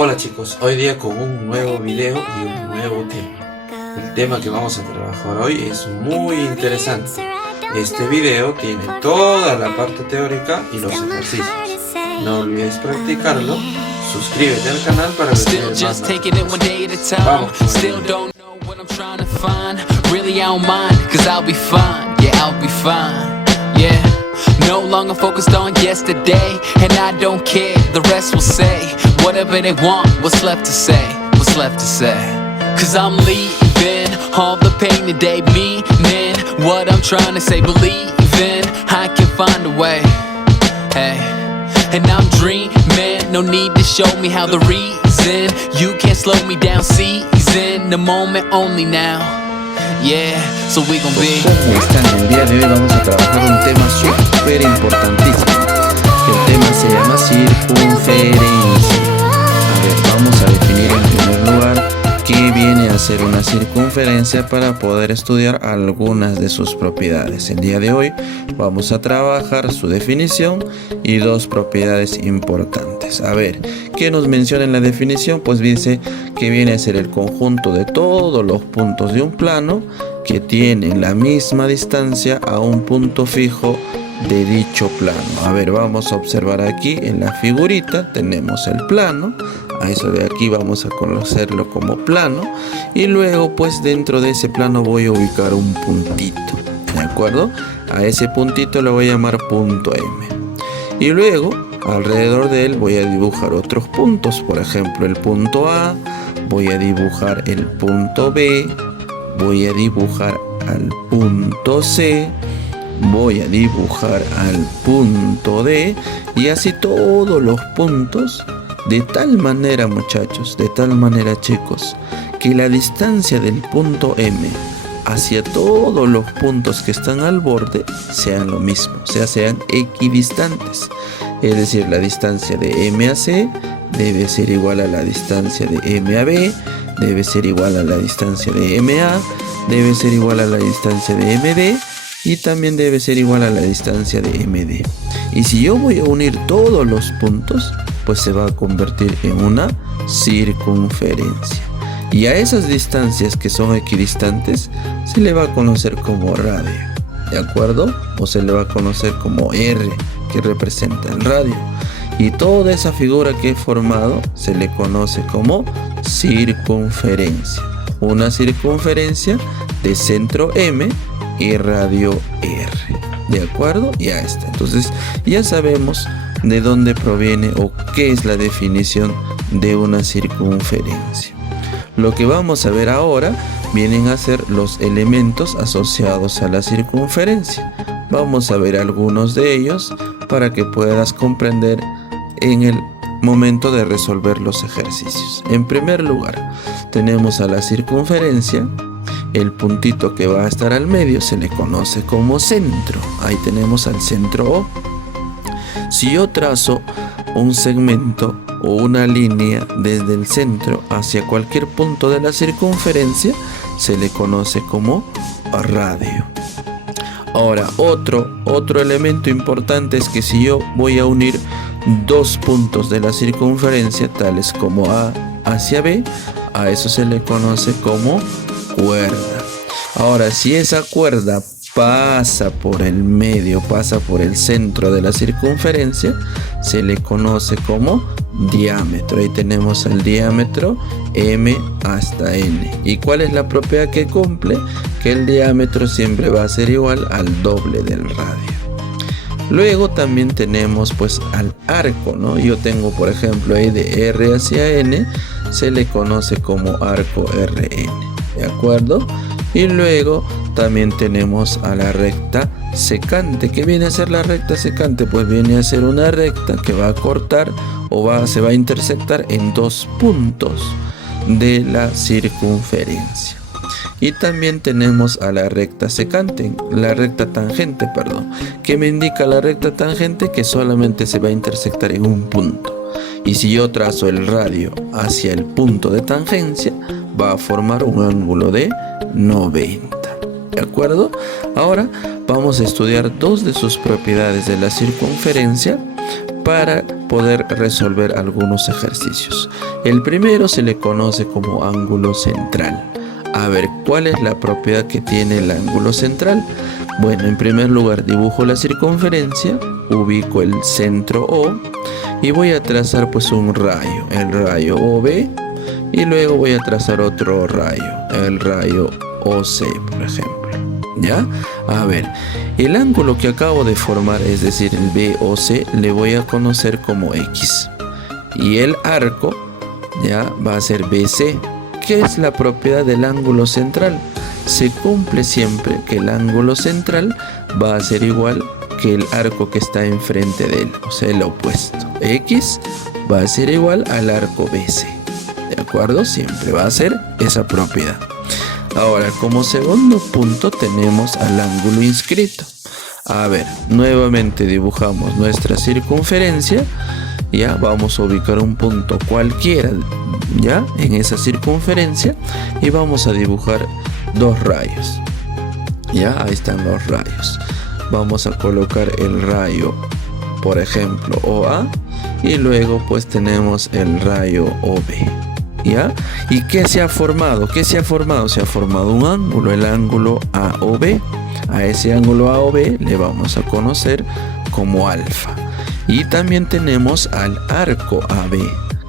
Hola chicos, hoy día con un nuevo video y un nuevo tema. El tema que vamos a trabajar hoy es muy interesante. Este video tiene toda la parte teórica y los ejercicios. No olvides practicarlo. Suscríbete al canal para recibir más noticias. Vamos con No longer focused on yesterday, and I don't care, the rest will say whatever they want, what's left to say, what's left to say. Cause I'm leaving all the pain today, meaning what I'm trying to say, believing I can find a way, hey. And I'm dreaming, no need to show me how the reason you can't slow me down, seizing the moment only now. Yeah, so we gon' be. ¿Cómo están? El día de hoy vamos a trabajar un tema súper importantísimo. El tema se llama circunferencia. A ver, vamos a definir en primer lugar qué viene a ser una circunferencia para poder estudiar algunas de sus propiedades. El día de hoy vamos a trabajar su definición y dos propiedades importantes. A ver, ¿qué nos menciona en la definición? Pues dice que viene a ser el conjunto de todos los puntos de un plano que tienen la misma distancia a un punto fijo de dicho plano. A ver, vamos a observar aquí en la figurita, tenemos el plano. A eso de aquí vamos a conocerlo como plano. Y luego pues dentro de ese plano voy a ubicar un puntito, ¿de acuerdo? A ese puntito le voy a llamar punto M. Y luego alrededor de él voy a dibujar otros puntos. Por ejemplo, el punto A. Voy a dibujar el punto B. Voy a dibujar al punto C. Voy a dibujar al punto D. Y así todos los puntos. De tal manera, muchachos, de tal manera, chicos, que la distancia del punto M hacia todos los puntos que están al borde sean lo mismo, o sea, sean equidistantes. Es decir, la distancia de M a C debe ser igual a la distancia de M a B, debe ser igual a la distancia de M a, debe ser igual a la distancia de MD y también debe ser igual a la distancia de MD. Y si yo voy a unir todos los puntos, pues se va a convertir en una circunferencia. Y a esas distancias que son equidistantes se le va a conocer como radio, ¿de acuerdo? O se le va a conocer como R, que representa el radio. Y toda esa figura que he formado se le conoce como circunferencia. Una circunferencia de centro M y radio R, ¿de acuerdo? Ya está. Entonces ya sabemos de dónde proviene o qué es la definición de una circunferencia. Lo que vamos a ver ahora vienen a ser los elementos asociados a la circunferencia. Vamos a ver algunos de ellos para que puedas comprender en el momento de resolver los ejercicios. En primer lugar, tenemos a la circunferencia. El puntito que va a estar al medio se le conoce como centro. Ahí tenemos al centro O. Si yo trazo un segmento o una línea desde el centro hacia cualquier punto de la circunferencia, se le conoce como radio. Ahora, otro elemento importante es que si yo voy a unir dos puntos de la circunferencia, tales como A hacia B, a eso se le conoce como cuerda. Ahora, si esa cuerda pasa por el medio, pasa por el centro de la circunferencia, se le conoce como diámetro. Ahí tenemos el diámetro M hasta N. ¿Y cuál es la propiedad que cumple? Que el diámetro siempre va a ser igual al doble del radio. Luego también tenemos pues al arco, ¿no? Yo tengo por ejemplo ahí de R hacia N, se le conoce como arco RN, ¿de acuerdo? Y luego también tenemos a la recta secante. ¿Qué viene a ser la recta secante? Pues viene a ser una recta que va a cortar o se va a intersectar en dos puntos de la circunferencia. Y también tenemos a la recta secante, la recta tangente, perdón. ¿Qué me indica la recta tangente? Que solamente se va a intersectar en un punto. Y si yo trazo el radio hacia el punto de tangencia, va a formar un ángulo de 90. ¿De acuerdo? Ahora vamos a estudiar dos de sus propiedades de la circunferencia para poder resolver algunos ejercicios. El primero se le conoce como ángulo central. A ver, ¿cuál es la propiedad que tiene el ángulo central? Bueno, en primer lugar dibujo la circunferencia, ubico el centro O y voy a trazar pues un rayo, el rayo OB, y luego voy a trazar otro rayo, el rayo OC, por ejemplo. ¿Ya? A ver, el ángulo que acabo de formar, es decir, el BOC, le voy a conocer como X. Y el arco, ya, va a ser BC. ¿Qué es la propiedad del ángulo central? Se cumple siempre que el ángulo central va a ser igual que el arco que está enfrente de él, o sea, el opuesto. X va a ser igual al arco BC. ¿De acuerdo? Siempre va a ser esa propiedad. Ahora, como segundo punto tenemos al ángulo inscrito. A ver, nuevamente dibujamos nuestra circunferencia. Ya vamos a ubicar un punto cualquiera, ya, en esa circunferencia, y vamos a dibujar dos rayos. Ya, ahí están los rayos. Vamos a colocar el rayo, por ejemplo, OA, y luego pues tenemos el rayo OB. ¿Ya? ¿Y qué se ha formado? ¿Qué se ha formado? Se ha formado un ángulo, el ángulo AOB. A ese ángulo AOB le vamos a conocer como alfa. Y también tenemos al arco AB,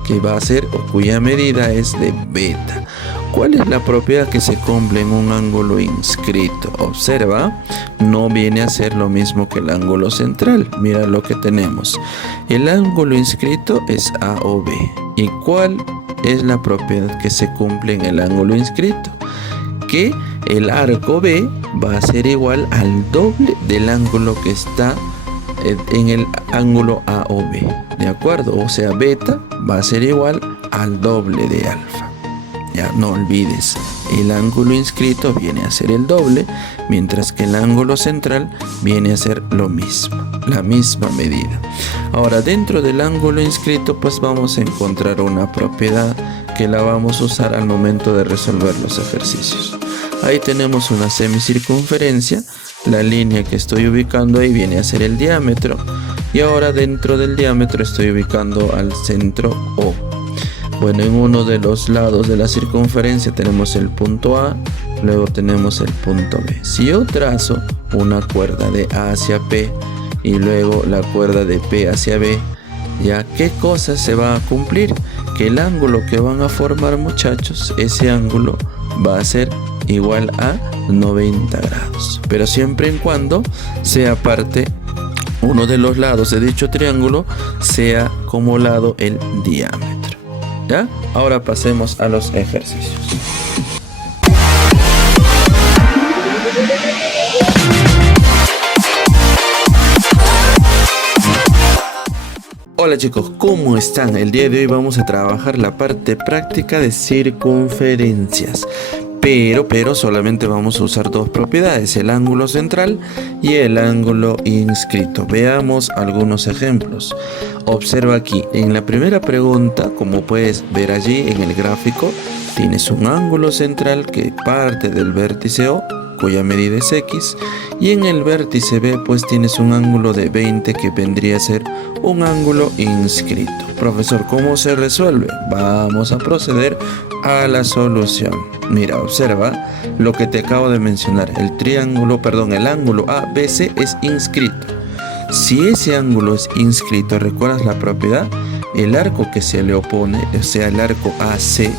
que va a ser, o cuya medida es de beta. ¿Cuál es la propiedad que se cumple en un ángulo inscrito? Observa, no viene a ser lo mismo que el ángulo central. Mira lo que tenemos. El ángulo inscrito es AOB. ¿Y cuál es la propiedad que se cumple en el ángulo inscrito? Que el arco B va a ser igual al doble del ángulo que está en el ángulo AOB. ¿De acuerdo? O sea, beta va a ser igual al doble de alfa. Ya no olvides, el ángulo inscrito viene a ser el doble, mientras que el ángulo central viene a ser lo mismo, la misma medida. Ahora, dentro del ángulo inscrito pues vamos a encontrar una propiedad que la vamos a usar al momento de resolver los ejercicios. Ahí tenemos una semicircunferencia, la línea que estoy ubicando ahí viene a ser el diámetro, y ahora dentro del diámetro estoy ubicando al centro O. Bueno, en uno de los lados de la circunferencia tenemos el punto A, luego tenemos el punto B. Si yo trazo una cuerda de A hacia P y luego la cuerda de P hacia B, ¿ya qué cosa se va a cumplir? Que el ángulo que van a formar, muchachos, ese ángulo va a ser igual a 90 grados. Pero siempre y cuando sea parte, uno de los lados de dicho triángulo sea como lado el diámetro. ¿Ya? Ahora pasemos a los ejercicios. Hola chicos, ¿cómo están? El día de hoy vamos a trabajar la parte práctica de circunferencias. Pero solamente vamos a usar dos propiedades, el ángulo central y el ángulo inscrito. Veamos algunos ejemplos. Observa aquí, en la primera pregunta, como puedes ver allí en el gráfico, tienes un ángulo central que parte del vértice O, cuya medida es X, y en el vértice B pues tienes un ángulo de 20 que vendría a ser un ángulo inscrito. Profesor, ¿cómo se resuelve? Vamos a proceder a la solución. Mira, observa lo que te acabo de mencionar. El ángulo ABC es inscrito. Si ese ángulo es inscrito, ¿recuerdas la propiedad? El arco que se le opone, o sea, el arco AC,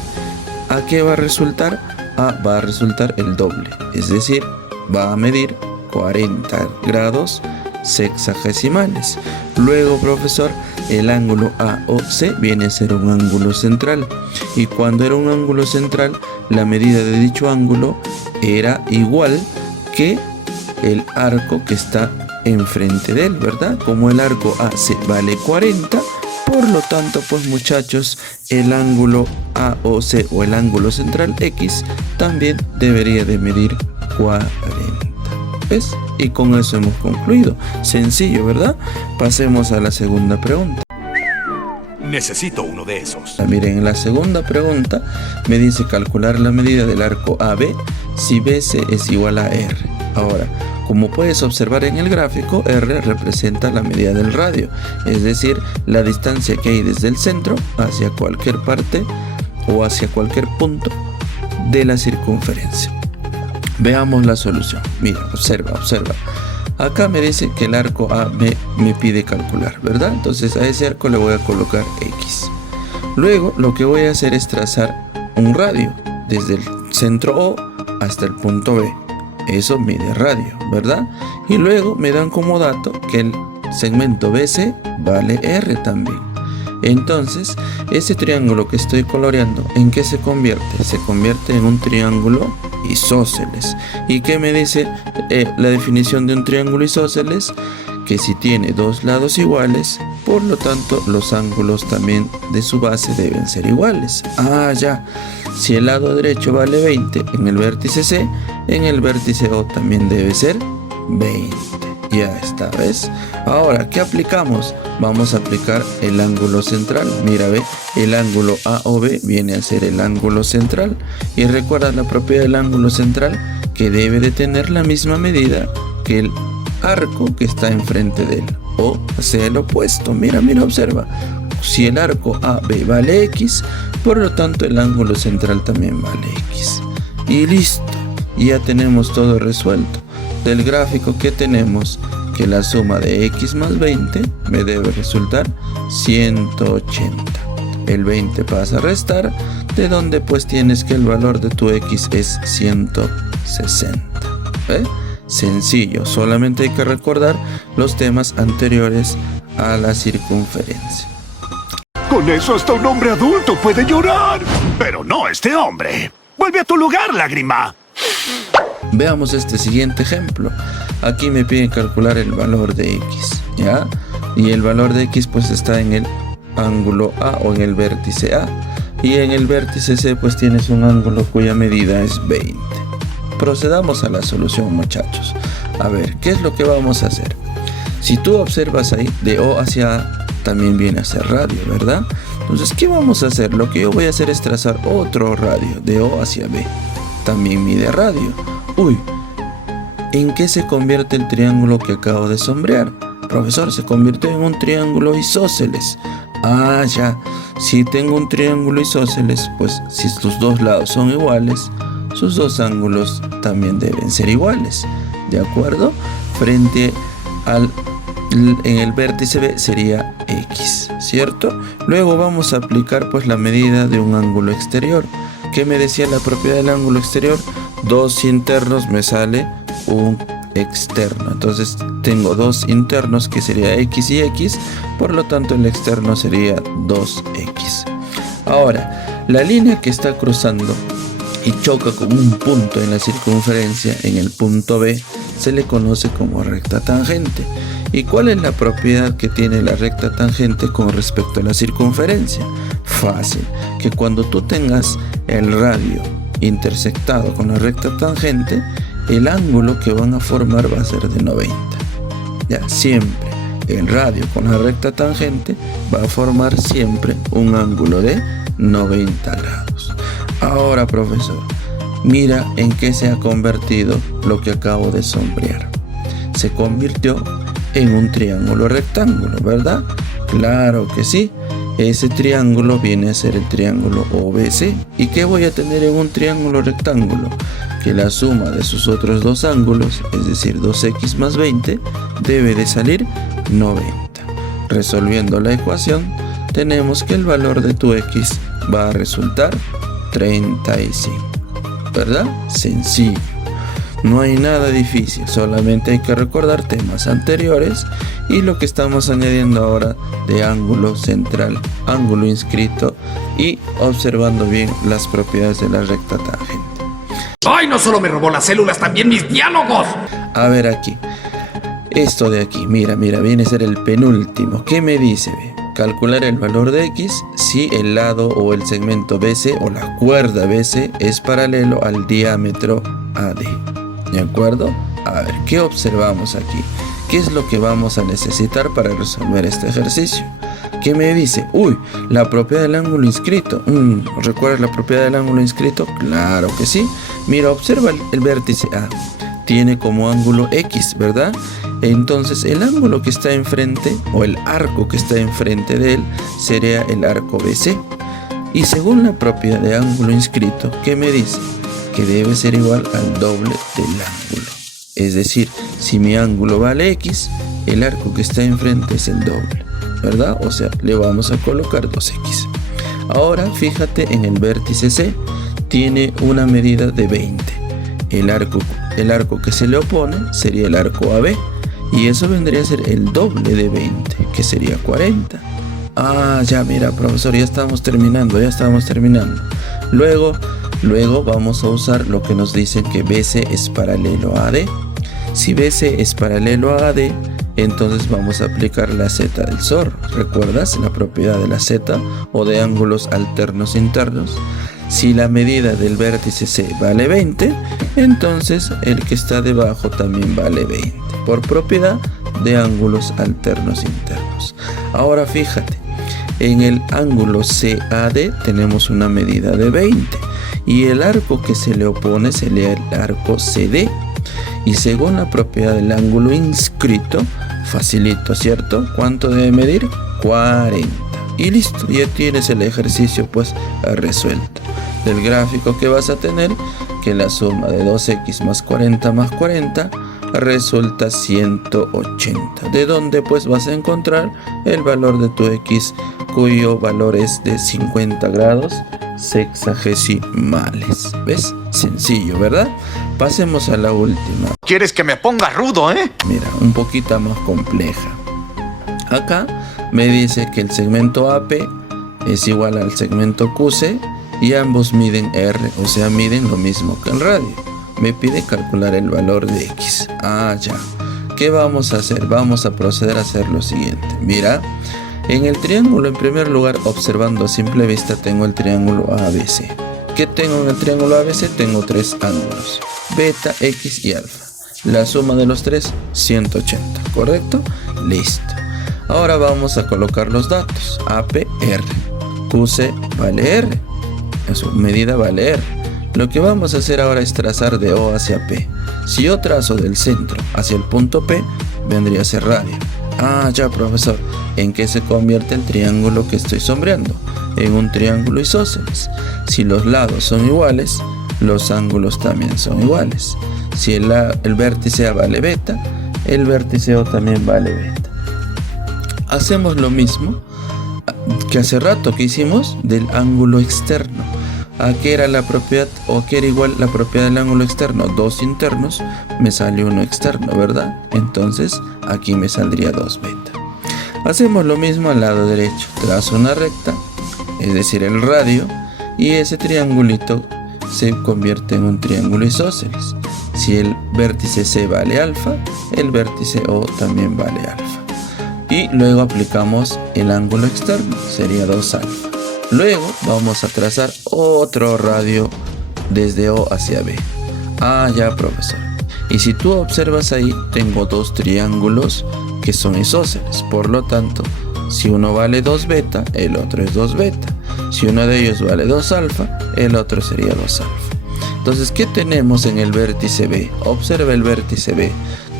¿a qué va a resultar? Va a resultar el doble, es decir, va a medir 40 grados sexagesimales. Luego, profesor, el ángulo AOC viene a ser un ángulo central, y cuando era un ángulo central, la medida de dicho ángulo era igual que el arco que está enfrente de él, ¿verdad? Como el arco AC vale 40, por lo tanto, pues muchachos, el ángulo AOC o el ángulo central X también debería de medir 40. ¿Ves? Y con eso hemos concluido. Sencillo, ¿verdad? Pasemos a la segunda pregunta. Necesito uno de esos. Miren, en la segunda pregunta me dice calcular la medida del arco AB si BC es igual a R. Ahora, Como puedes observar en el gráfico, R representa la medida del radio, es decir, la distancia que hay desde el centro hacia cualquier parte o hacia cualquier punto de la circunferencia. Veamos la solución. Mira, observa. Acá me dice que el arco A me pide calcular, ¿verdad? Entonces a ese arco le voy a colocar X. Luego lo que voy a hacer es trazar un radio desde el centro O hasta el punto B. Eso mide radio, ¿verdad? Y luego me dan como dato que el segmento BC vale R también. Entonces, ese triángulo que estoy coloreando, ¿en qué se convierte? Se convierte en un triángulo isósceles. ¿Y qué me dice la definición de un triángulo isósceles? Que si tiene dos lados iguales, por lo tanto los ángulos también de su base deben ser iguales. Ya. Si el lado derecho vale 20 en el vértice C, en el vértice O también debe ser 20. Ya está, ¿ves? Ahora, ¿qué aplicamos? Vamos a aplicar el ángulo central. Mira, ve, el ángulo AOB viene a ser el ángulo central. Y recuerda la propiedad del ángulo central, que debe de tener la misma medida que el arco que está enfrente de él, o sea el opuesto. Mira, observa. Si el arco AB vale X, por lo tanto el ángulo central también vale X. Y listo, ya tenemos todo resuelto. Del gráfico que tenemos, que la suma de X más 20 me debe resultar 180. El 20 pasa a restar, de donde pues tienes que el valor de tu X es 160. Sencillo, solamente hay que recordar los temas anteriores a la circunferencia. Con eso hasta un hombre adulto puede llorar. Pero no este hombre. Vuelve a tu lugar, lágrima. Veamos este siguiente ejemplo. Aquí me piden calcular el valor de X, ¿ya? Y el valor de X pues está en el ángulo A o en el vértice A. Y en el vértice C pues tienes un ángulo cuya medida es 20. Procedamos a la solución, muchachos. A ver, ¿qué es lo que vamos a hacer? Si tú observas ahí, de O hacia A también viene a ser radio, ¿verdad? Entonces, ¿qué vamos a hacer? Lo que yo voy a hacer es trazar otro radio, de O hacia B. También mide radio. ¿En qué se convierte el triángulo que acabo de sombrear? Profesor, se convirtió en un triángulo isósceles. Ya. Si tengo un triángulo isósceles, pues si sus dos lados son iguales, sus dos ángulos también deben ser iguales. ¿De acuerdo? Frente en el vértice B sería X, ¿cierto? Luego vamos a aplicar pues la medida de un ángulo exterior. ¿Qué me decía la propiedad del ángulo exterior? Dos internos me sale un externo. Entonces tengo dos internos que sería X y X, por lo tanto el externo sería 2X. Ahora, la línea que está cruzando y choca con un punto en la circunferencia, en el punto B, se le conoce como recta tangente. ¿Y cuál es la propiedad que tiene la recta tangente con respecto a la circunferencia? Fácil, que cuando tú tengas el radio intersectado con la recta tangente, el ángulo que van a formar va a ser de 90. Ya, siempre el radio con la recta tangente va a formar siempre un ángulo de 90 grados. Ahora, profesor, mira en qué se ha convertido lo que acabo de sombrear. Se convirtió en un triángulo rectángulo, ¿verdad? Claro que sí. Ese triángulo viene a ser el triángulo OBC. ¿Y qué voy a tener en un triángulo rectángulo? Que la suma de sus otros dos ángulos, es decir, 2x más 20, debe de salir 90. Resolviendo la ecuación, tenemos que el valor de tu x va a resultar 35. ¿Verdad? Sencillo. No hay nada difícil, solamente hay que recordar temas anteriores y lo que estamos añadiendo ahora de ángulo central, ángulo inscrito y observando bien las propiedades de la recta tangente. ¡Ay, no solo me robó las células, también mis diálogos! A ver aquí, esto de aquí, mira, viene a ser el penúltimo. ¿Qué me dice? Calcular el valor de x si el lado o el segmento BC o la cuerda BC es paralelo al diámetro AD. ¿De acuerdo? A ver, ¿qué observamos aquí? ¿Qué es lo que vamos a necesitar para resolver este ejercicio? ¿Qué me dice? La propiedad del ángulo inscrito. ¿Recuerdas la propiedad del ángulo inscrito? Claro que sí. Mira, observa el vértice A. tiene como ángulo X, ¿verdad? Entonces el ángulo que está enfrente, o el arco que está enfrente de él, sería el arco BC. Y según la propiedad de ángulo inscrito, ¿qué me dice? Que debe ser igual al doble del ángulo. Es decir, si mi ángulo vale X, el arco que está enfrente es el doble, ¿verdad? O sea, le vamos a colocar 2X. Ahora fíjate en el vértice C, tiene una medida de 20. El arco que se le opone sería el arco AB, y eso vendría a ser el doble de 20, que sería 40. Ah, ya mira, profesor, ya estamos terminando. Luego vamos a usar lo que nos dice que BC es paralelo a AD. Si BC es paralelo a AD, entonces vamos a aplicar la Z del zorro. ¿Recuerdas la propiedad de la Z o de ángulos alternos internos? Si la medida del vértice C vale 20, entonces el que está debajo también vale 20, por propiedad de ángulos alternos internos. Ahora fíjate, en el ángulo CAD tenemos una medida de 20 y el arco que se le opone sería el arco CD. Y según la propiedad del ángulo inscrito, facilito, ¿cierto? ¿Cuánto debe medir? 40. Y listo, ya tienes el ejercicio pues resuelto. Del gráfico que vas a tener, que la suma de 2x más 40 resulta 180. De donde pues vas a encontrar el valor de tu x, cuyo valor es de 50 grados sexagesimales. ¿Ves? Sencillo, ¿verdad? Pasemos a la última. ¿Quieres que me ponga rudo, eh? Mira, un poquito más compleja. Acá me dice que el segmento AP es igual al segmento QC y ambos miden R, o sea, miden lo mismo que el radio. Me pide calcular el valor de X. Ah, ya. ¿Qué vamos a hacer? Vamos a proceder a hacer lo siguiente. Mira, en el triángulo, en primer lugar, observando a simple vista, tengo el triángulo ABC. ¿Qué tengo en el triángulo ABC? Tengo tres ángulos, beta, X y alfa. La suma de los tres, 180, ¿correcto? Listo. Ahora vamos a colocar los datos. AP, R. QC vale R. Su medida vale R. Lo que vamos a hacer ahora es trazar de O hacia P. Si yo trazo del centro hacia el punto P, vendría a ser radio. Ah, ya, profesor. ¿En qué se convierte el triángulo que estoy sombreando? En un triángulo isósceles. Si los lados son iguales, los ángulos también son iguales. Si el vértice A vale beta, el vértice O también vale beta. Hacemos lo mismo que hace rato que hicimos del ángulo externo. ¿A qué era la propiedad o qué era igual la propiedad del ángulo externo? Dos internos, me sale uno externo, ¿verdad? Entonces aquí me saldría 2 beta. Hacemos lo mismo al lado derecho. Trazo una recta, es decir, el radio, y ese triangulito se convierte en un triángulo isósceles. Si el vértice C vale alfa, el vértice O también vale alfa. Y luego aplicamos el ángulo externo, sería 2 alfa. Luego vamos a trazar otro radio desde O hacia B. Ah, ya, profesor. Y si tú observas ahí, tengo dos triángulos que son isósceles. Por lo tanto, si uno vale 2 beta, el otro es 2 beta. Si uno de ellos vale 2 alfa, el otro sería 2 alfa. Entonces, ¿qué tenemos en el vértice B? Observa el vértice B.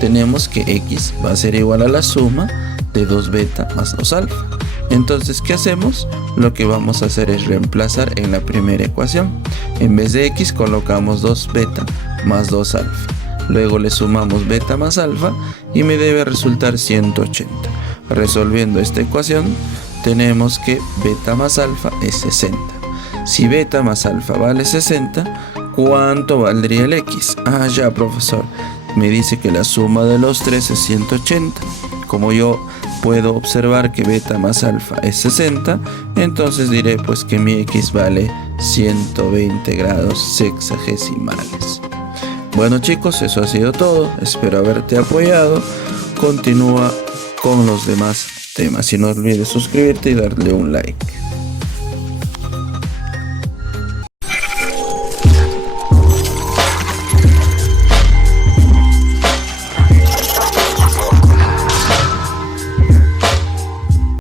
Tenemos que X va a ser igual a la suma de 2 beta más 2 alfa. Entonces, ¿qué hacemos? Lo que vamos a hacer es reemplazar en la primera ecuación. En vez de X colocamos 2 beta más 2 alfa. Luego le sumamos beta más alfa y me debe resultar 180. Resolviendo esta ecuación, tenemos que beta más alfa es 60. Si beta más alfa vale 60, ¿cuánto valdría el X? Ah, ya, profesor. Me dice que la suma de los tres es 180. Como yo puedo observar que beta más alfa es 60, entonces diré pues que mi X vale 120 grados sexagesimales. Bueno, chicos, eso ha sido todo. Espero haberte apoyado. Continúa con los demás temas y no olvides suscribirte y darle un like.